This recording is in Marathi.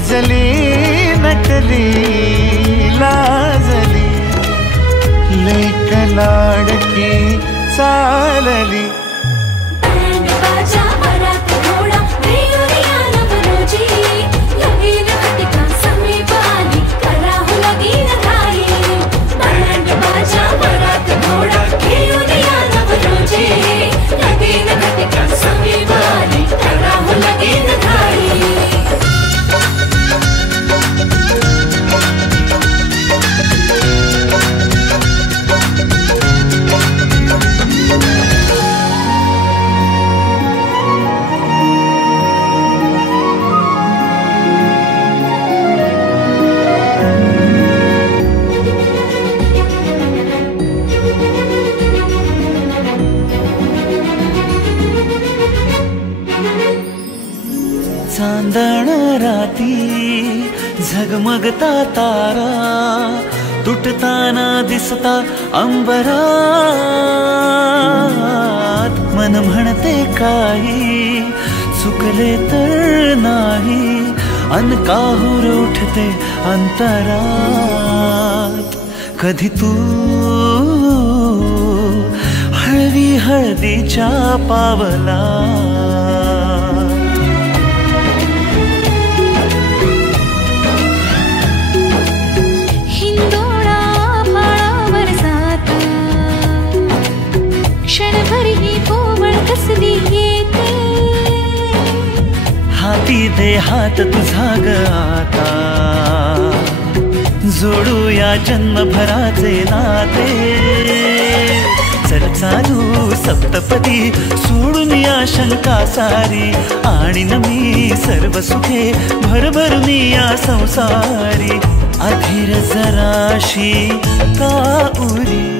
मजली नटली लाजली लेक लाडकी चालली चांदण राती झगमगता तारा तुटताना दिसता अंबरात मन म्हणते काही चुकले तर नाही अन काहूर उठते अंतरात कधी तू हळवी हळदीच्या पावला हाती दे हात तुझा ग आता जोडूया जन्मभराचे नाते चल चालू सप्तपदी सोडून या शंका सारी आणि मी सर्व सुखे भरभरून या संसारी अधीर जराशी का उरी